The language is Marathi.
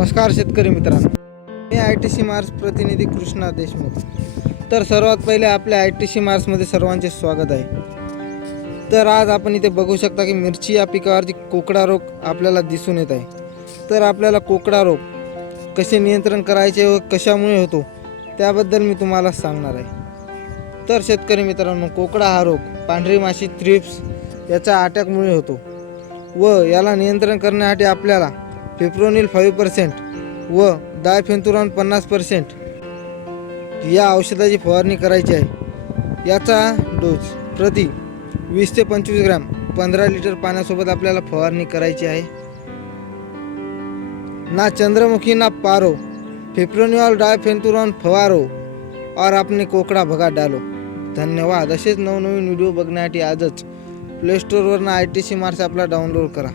नमस्कार शेतकरी मित्रांनो. मी आय टी सी मार्स प्रतिनिधी कृष्णा देशमुख. तर सर्वात पहिले आपल्या आय टी सी मार्समध्ये सर्वांचे स्वागत आहे. तर आज आपण इथे बघू शकता की मिरची या पिकावरती कोकडा रोग आपल्याला दिसून येत आहे. तर आपल्याला कोकडा रोग कसे नियंत्रण करायचे व कशामुळे होतो त्याबद्दल मी तुम्हाला सांगणार आहे. तर शेतकरी मित्रांनो कोकडा हा रोग पांढरी माशी थ्रिप्स याच्या अटॅकमुळे होतो व याला नियंत्रण करण्यासाठी आपल्याला फिप्रोनिल फाईव्ह पर्सेंट व डायफेन्थुरॉन पन्नास पर्सेंट या औषधाची फवारणी करायची आहे. याचा डोस प्रति वीस ते पंचवीस ग्रॅम पंधरा लिटर पाण्यासोबत आपल्याला फवारणी करायची आहे. ना चंद्रमुखी ना पारो फिप्रोनिऑल डायफेन्थुरॉन फवारो और आपने कोकडा भगा डालो. धन्यवाद. असेच नवनवीन व्हिडिओ बघण्यासाठी आजच प्ले स्टोअरवरनं आय टी सी मार्स आपला डाउनलोड करा.